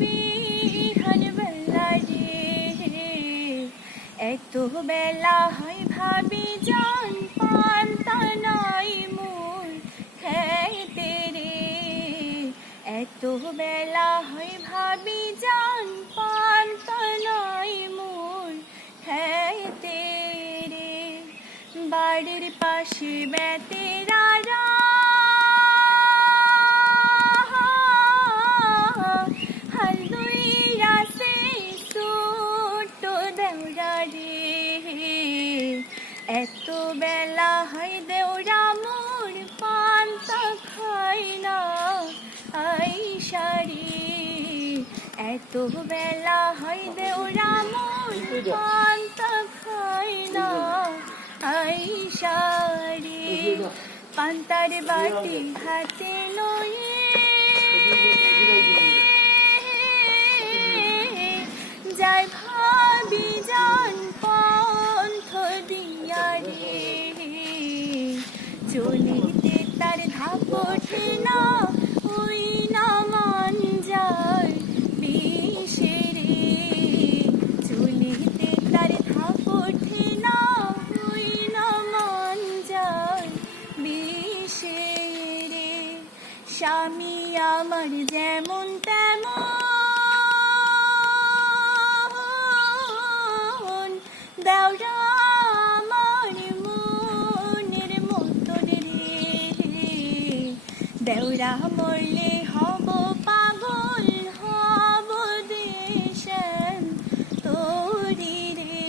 বিহান বেলা রে, এত বেলা হয় ভাবি জান পান্তা নাই মোর খেতে রে, এত বেলা হয় ভাবি জান পান্তা নাই মোর খেতে রে। বাড়ির পাশে বেতেরারা হাল ধইরা সে ছোট দেওরা রে, এত বেলা হয় দেওরা মোর পান্তা খাই না আইসা রে, এত বেলা হয় দেওরা মোর পান্তা খাই না আইসা রে। পান্তার বাটি হাতে লয়ে যায় ভাবি জান পন্থ দিয়া রে, চলিতে তার ধাপ ওঠে না ওই না মান যার বিষে রে, চলিতে তার ধাপ ওঠে না ওই না মান যার বিষে রে। স্বামী আমার যেমন তেমন, দেওরা আমার মনের মতন রে, দেওরা মরলে হব পাগল হব দেশেন তোরি রে,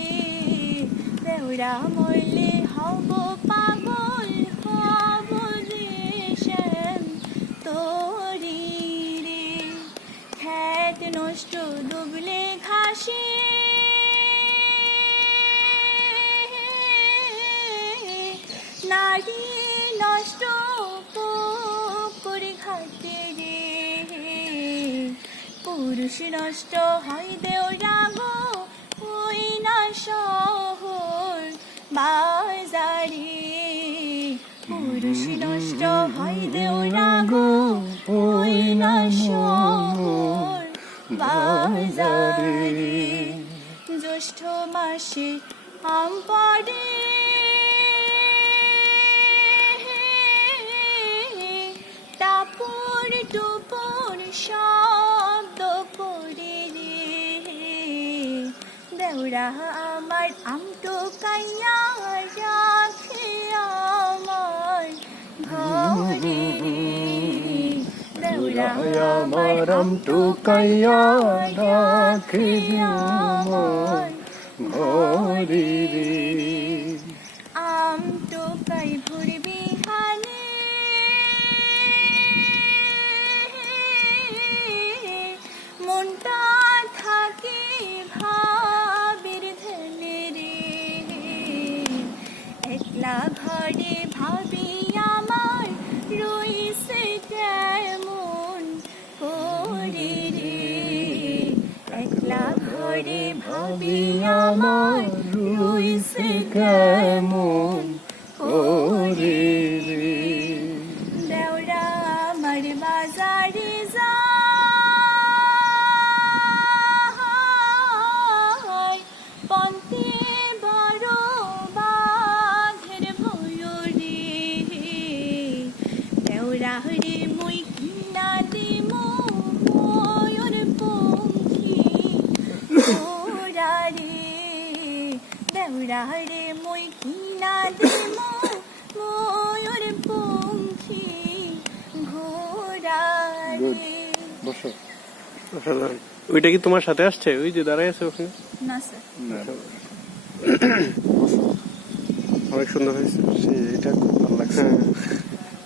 দেওরা মরলে হব পাগল হব দেশেন তোরি রে। খেত নষ্ট ডুবলে ঘাসে নারী নষ্ট পুকুর ঘাটে রে, পুরুষ নষ্ট হয় দেওরা গো ওই না শহর বাজারে, পুরুষ নষ্ট হয় দেওরা গো ওই না শহর বাজারে। জ্যৈষ্ঠ মাসে আম পড়ে টাপুর টুপুর শব্দ করে রে, দেওরা আমার আম টোকাইয়া রাখে আমার ঘরে রে, দেওরা আমার আম টোকাইয়া রাখে আমার ঘরে রে। আম টোকাই ভরবি হানে মনটা থাকে ভাবের ধনে রে, একলা ঘরে ভাবি আমার রইছে কেমন করে রে, একলা ঘরে ভাবি আমার রইছে কেমন করে রে। দেওরা আমার বাজারে যায় পন্থে বড় বাঘের ভয় রে, দেওরা রে মুই কিনা দিমু ময়ূর পঙ্খী ঘোড়া রে, দেওরা রে মুই কিনা দিমু ময়ূর পঙ্খী ঘোড়া রে। ওইটা কি তোমার সাথে আসছে ওই যে দাঁড়ায় আছে ওখানে? না স্যার, অনেক সুন্দর হয়েছে, এটা খুব ভালো লাগছে।